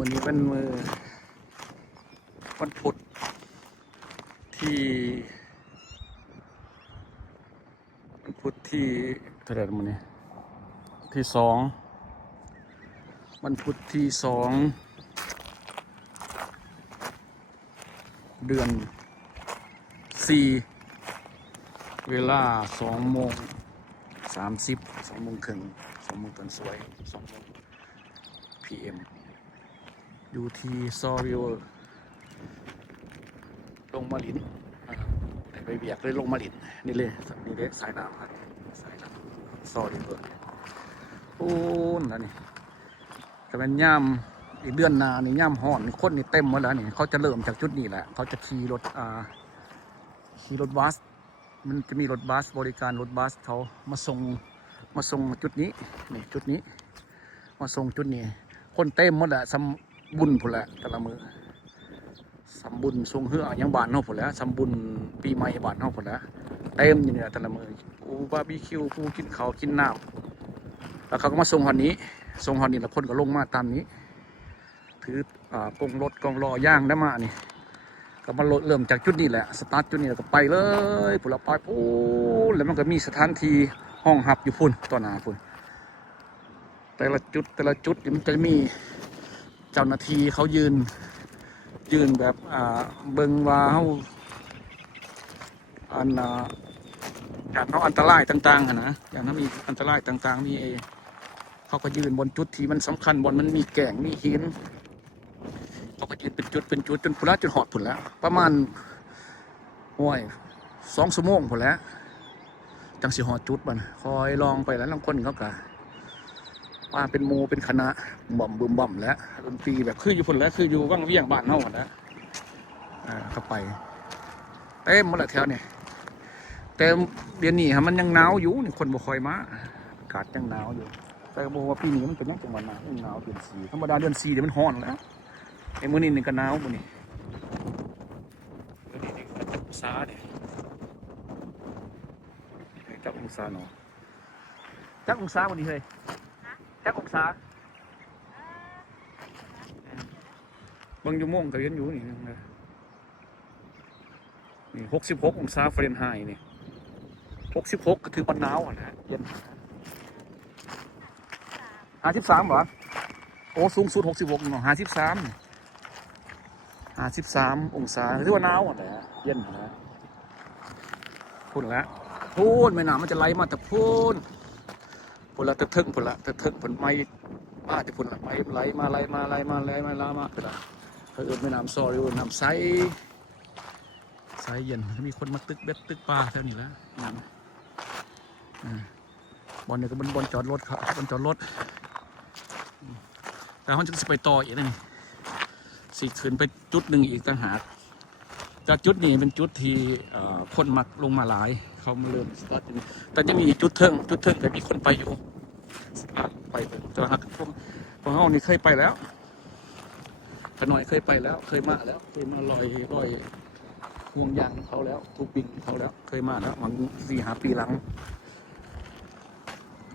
วันนี้เป็นมือวันพุธที่เท่าไหร่มื้อนี้ที่2วันพุธที่2เดือน4เวลา2:30 2:30 2:00ตอนสวย2:00 PM อยู่ที่ซอริโอลงมาลินไปเบียกเลยลงมาลินนี่เลยสายน้ำครับสายน้ำซอริโอโอ้นั่นนี่แต่เป็นย่ำอีกเดือนหน้านี่ย่ำห่อนนี่คนนี่เต็มหมดแล้วนี่เขาจะเริ่มจากจุดนี้แหละเขาจะขี่รถบัสมันจะมีรถบัสบริการรถบัสเขามาส่งจุดนี้นี่จุดนี้มาส่งจุดนี้คนเต็มหมดแหละสำบุญพุ่นแหละแต่ละมือสำบุญส่งเฮือยังบานเท่าพุ่นแล้วสำบุญปีใหม่บานเท่าพุ่นแล้วเต็มอยู่เนี่ยแต่ละมือกูบาร์บีคิวกูกินข้าวกินน้ำแล้วเขาก็มาส่งหอนนี้แล้วคนก็ลงมาตามนี้ถือกงรถกงล้อย่างได้มานี่ก็มาเริ่มจากจุดนี้แหละสตาร์ทจุดนี้แล้วก็ไปเลยพุ่นละไปพุ่นแล้วมันก็มีสถานที่ห้องหับอยู่พุ่นต่อหน้าพุ่นแต่ละจุดมันจะมีเจ้าหน้าที่เขายืนแบบเบิ่งว่าเขาอย่างเขาอันตรายต่างๆนะอย่างนั้นมีอันตรายต่างๆมีเขาก็ยืนบนจุดที่มันสำคัญบนมันมีแก่งมีหินเขาก็ยืนเป็นจุดจนพุ่นละจนหอดพุ่นแล้วประมาณ2 ชั่วโมงพุ่นแล้วจังสิหอดจุดมันคอยลองไปแล้วบางคนเขาก็มาเป็นโมเป็นคณะบ่มแล้วดนตรีแบบคืออยู่พุ่นแล้วคืออยู่ว่างเวียงบ้านเฮาหมดแล้วเข้าไปเต็มหมดแล้วแถวเนี่ยแต่เดือนนี้มันยังหนาวอยู่นี่คนบ่คอยมาอากาศยังหนาวอยู่แต่บอกว่าปีนี้มันเป็นยังจังหวัดหนาวยังหนาวเดือน4ธรรมดาเดือน4เดี๋ยวมันร้อนแล้วไอ้มื้อนี้ก็หนาวมื้อนี้จักองศาเนี่ยจักองศาเนาะจักองศาวันนี้เฮ้ยจักองศาบางชั่วโมงก็เห็นอยู่นี่66 องศาฟาเรนไฮต์นี่66ก็ถือว่าหนาวนะเย็น53เหรอโอ้สูงสุด66เนาะ53องศาถือว่าหนาวนะเย็นนะพูดแล้วพูดไม่หนาวมันจะไหลมาแต่พูดละตะทึกพุ่นไม่มาแต่พุ่นละไม่ไหลมาเกิดอะไรไม่น้ำซอริวน้ำใสเย็นมีคนมาตึกเบ็ดตึกปลาแถวนี้แล้วบอลเนี่ยก็บอลจอดรถครับบอลจอดรถแต่เขาจะไปต่ออีกนี่สิขึ้นไปจุดหนึ่งอีกต่างหากจากจุดนี้เป็นจุดที่คนมักลงมาหลายเขามาเริ่มสตาร์ทแต่จะมีจุดเทิงแต่มีคนไปอยู่ไปแต่หากพวกเขานี่เคยไปแล้วขน่อยเคยไปแล้วเคยมาลอยห่วงยางเขาแล้วทูปิงเขาแล้วเคยมาแล้วมัน4-5 ปีหลัง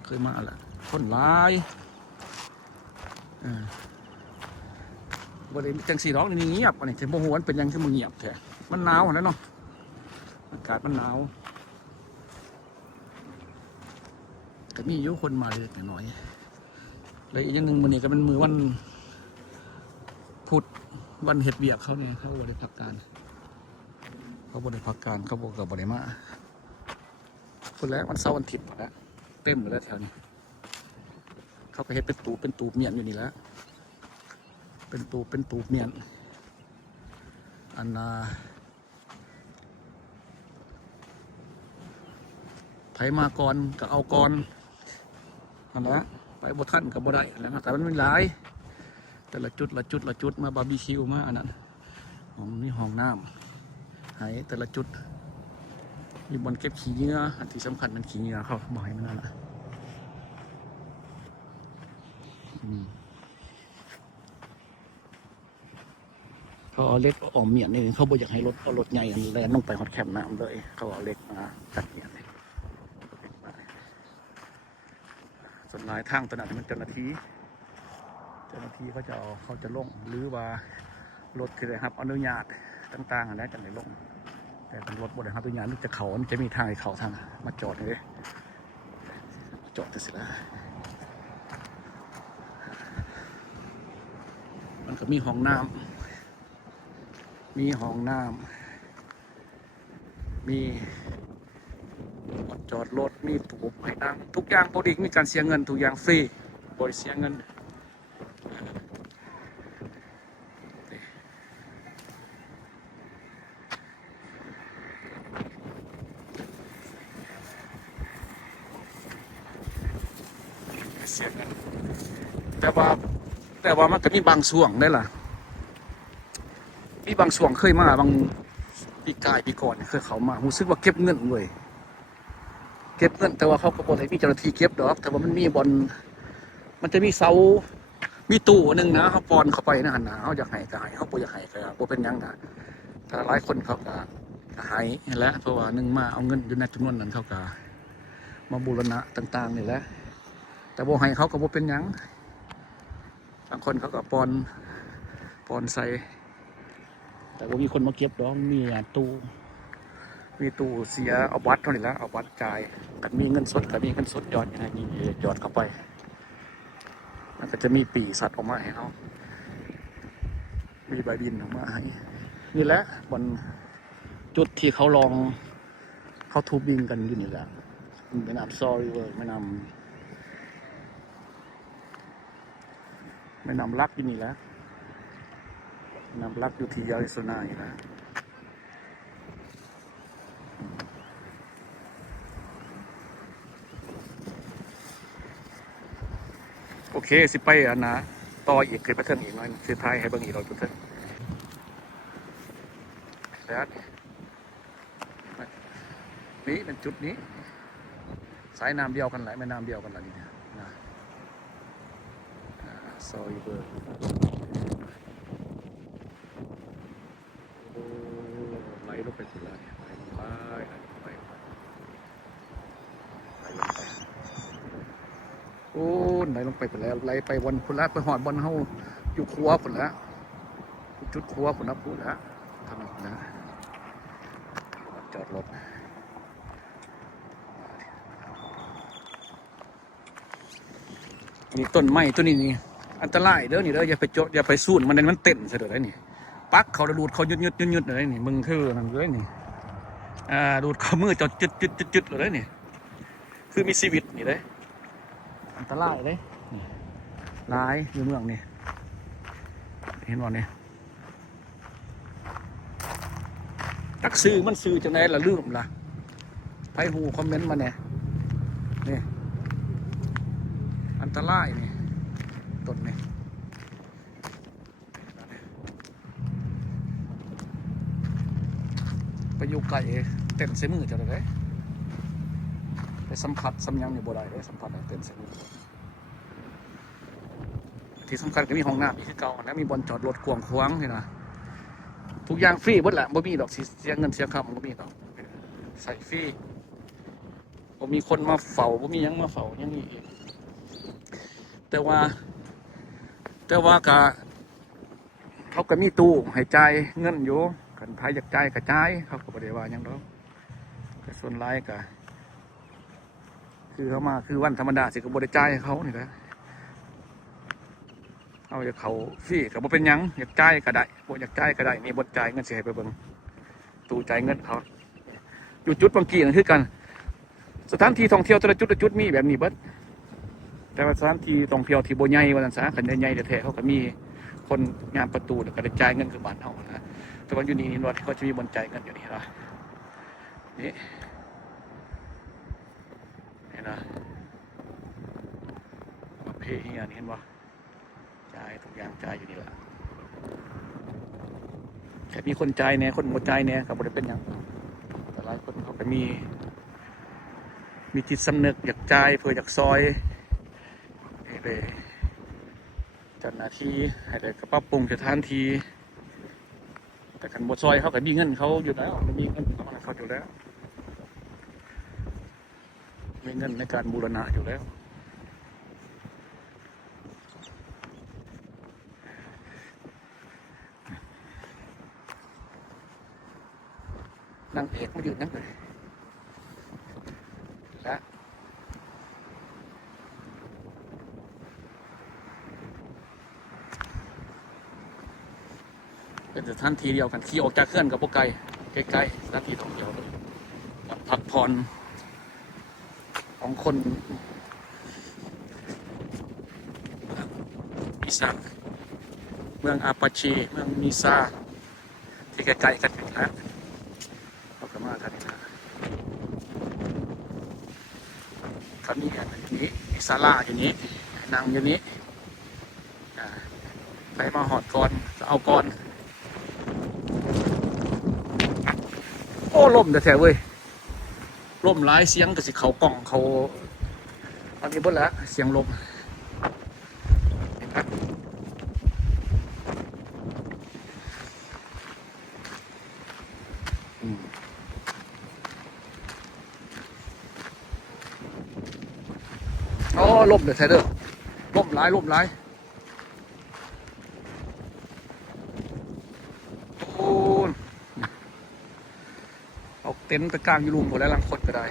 เคยมาแล้วคนหลายบริเวณจังสีร้องนี่เงียบอันนี้เทมโปหัวเป็นยังที่มันเงียบแท้มันหนาวนะเนาะอากาศมันหนาวแต่มีเยอะคนมาเลยแต่น้อยเลยอีกอย่างหนึ่งมันนี่ก็เป็นมือวันพุธวันเห็ดเบียกเขาเนี่ยเขาบริพักการเขาบอกกับบริมาคนแรกวันเสาร์วันอาทิตย์แล้วเต็มหมดแล้วแถวนี้เขาก็เห็ดเป็นตูเมียนอยู่นี่แล้วเป็นตูเมียนอันไถมาก่อนก็เอาก่อนอันนั้นไปบท่านกับบ่ได้แล้วแต่มันไม่หลายแต่ละจุดมาบาร์บีคิวมาอันนั้นห้องน้ำให้แต่ละจุดมีบอลเก็บขี้เหงื่ออันที่สำคัญมันขี้เหงื่อเขาบอกให้มันนั่นแหละเขาเอาเล็กออกเมียนนี่เขาบอกอยากให้รถใหญ่แลนลงไปฮอตแคมป์น้ำเลยเขาเอาเล็กมาจัดเมียนเลยส่วนหลายทางตลาดมันเจ้าหน้าที่ จ้าหน้าที่เขาจะลงหรือว่ารถคือได้รับอนุญาตต่างๆนะจังได้ลงแต่เป็นรถบริหารอนุญาตนึกจะเขามันจะมีทางให้เขาทางมาจอดเลยจอดเสร็จแล้วมันก็มีห้องน้ำมีจอดรถมีตู้ให้นั่งทุกอย่างบริมีการเสียเงินทุกอย่างฟรีบริเสียเงินเสียเงินแต่ว่ามันก็มีบางช่วงได้ล่ะมีบางช่วงเคยมาบางปีก่อนเคยเขามารู้สึกว่าเก็บเงินเลยเก็บเงินแต่ว่าเขาก็บอกให้มีเจ้าหน้าที่เก็บดอกแต่ว่ามันมีบอลมันจะมีเสามีตู้หนึ่งนะเขาปอนเข้าไปนะหันหนาเขาอยากให้ก็ให้เขาบ่อยากให้ก็บ่เป็นยังนะแต่หลายคนเขาก็ให้แล้วเพราะว่านึงมาเอาเงินอยู่ในจำนวนนั้นเขาก็มาบูรณะต่างๆนี่แหละแต่บ่ให้เขาก็บ่เป็นยังบางคนเขาก็ปอนใส่แต่ว่ามีคนมาเก็บดอกมีตู้เสียเอาบัตรเท่านี้แล้วเอาบัตรจ่ายกันมีเงินสดหยอดอย่างนี้หยอดเข้าไปมันก็จะมีปีสัตว์ออกมาให้เขามีใบดินออกมาให้นี่แหละบนจุดที่เขาลองเขาทูบิงกันอยู่นี่แหละแม่น้ำซอริเวอร์แม่น้ำลักอยู่นี่แหละน้ำลักอยู่ที่อาริโซนาอยู่นะโอเคสิไปอันนะต่ออีกคือพัฒนอีกหน่อยคือท้ายให้เบิ่งอีกเราพัฒนแล้วนี่เป็นจุดนี้สายน้ำเดียวกันแหละแม่น้ำเดียวกันแหละนี่นะซอยเบอร์ไหลลงไปสุดแล้วเนี่ยไหลลงไปโอ้ไหลลงไปแล้วไหลไปบนพุ่นละไปหอดบนเฮาอยู่ครัวพุ่นละจุดครัวพุ่นละพุ่นละทำพุ่นละจอดรถนี่ต้นไม้ต้นนี้นี่อันตรายเด้อนี่เด้ออย่าไปสูดมันเต้นซะเด้อนี่ปักเขาดูดเขายุดเลยนี่มึงคือนั่นเลยนี่ดูดเขามือจอดจุดเลยนี่คือมีชีวิตนี่เลยอันตรายเลยร้ายอยู่เมืองนี่เห็นว่านี่ตักซื้อมันซื้อจังไหนล่ะลืมล่ะไผหูคอมเมนต์มาเนี่ยนี่อันตรายนี่ต้นนี่ไปอยู่ไกลเต้นใส่มือจะได้ไปสัมผัสสัมยังอยู่บ่ได้เลยสัมผัสเต้นใส่มือที่สำคัญก็มีห้องน้ำอีกที่เก่าแล้วมีบอลจอดรถกวางขวางนี่นะทุกอย่างฟรีหมดแหละบ่มีดอกเสียเงินเสียคำบ่มีดอกใส่ฟรีบ่มีคนมาเฝ้าบ่มียังมาเฝ้ายังนี่อีกแต่ว่าเขาก็มีตู้ให้จ่ายเงินอยู่กันใครอยากจ่ายก็จ่ายเขาก็บ่ได้ว่าหยังดอกแต่ส่วนหลายก็คือเขามาคือวันธรรมดาสิก็บ่ได้จ่ายให้เขานี่แหละเอาอยากเขาฟรีก็บ่เป็นหยังอยากจ่ายก็ได้บ่อยากจ่ายก็ได้นี่บ่จ่ายเงินสิให้ไปเบิ่งตู้จ่ายเงินเขาอยู่จุดบางกีนั่นคือกันสถานที่ท่องเที่ยวแต่ละจุดมีแบบนี้เบิดแต่ว่าสถานที่ท่องเที่ยวที่บ่ใหญ่ว่าซั่นซะคันใหญ่ๆแท้ๆเขาก็มีคนงานประตูแล้วก็ได้จ่ายเงินคือบ้านเฮานะแต่ว่าอยู่นี่นี่ว่าเขาจะมีบ่จ่ายเงินอยู่นี่ล่ะนี่เห็นนะมาเพเฮียนี่เห็นบ่จ่ายทุกอย่างจ่ายอยู่นี่ล่ะแค่มีคนจ่ายเนี่ยคนบ่จ่ายเนี่ยก็บ่ได้เป็นหยังแต่หลายคนเขาก็มีจิตสำนึกอยากจ่ายเพื่ออยากซอยให้ได้จัดหน้าที่ให้ได้ปรับปรุงสถานที่แต่คันบ่ซอยเขาก็มีเงินเขาอยู่แล้วมีเงินเขาอยู่แล้วมีเงินในการบูรณะอยู่แล้ว นางเอกมายืนนั่งเลยและเป็นสถานที่เดียวกันขี่ออกจากเคลื่อนกับพวกไกลใกล้ๆสถานที่ท่องเที่ยวเลยพักผ่อนของคนมิซาเมืองอาปาชีเมืองมิซาที่ใกล้ๆกันอยู่นะเราก็มากันนะตอนนี้อยู่นี้มีศาลาอยู่นี้นั่งอยู่นี้ไปมาหอดก่อนเอาก่อนโอ้ล่มแต่แถวเว้ยล่มร้ายเสียงก็สิเขากล่องเขาตอนนี้เบิ้ลแล้วเสียงลมอ๋อล่มแต่แถวเด้อล่มร้ายโอ้เอาเต็นท์ไปกางอยู่รูมหมดแล้วลังคดก็ได้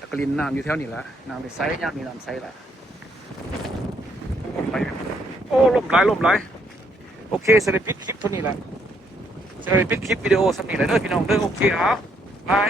ตะกลินน้ำอยู่แถวนี้ละน้ำในไซส์ย่างมีน้ำไซส์ละโอ้ล่มร้ายโอเคสำหรับปิดคลิปเท่านี้แหละสำหรับปิดคลิปวิดีโอสำหรับนี้แหละเด้อพี่น้องเด้อโอเคเอาบาย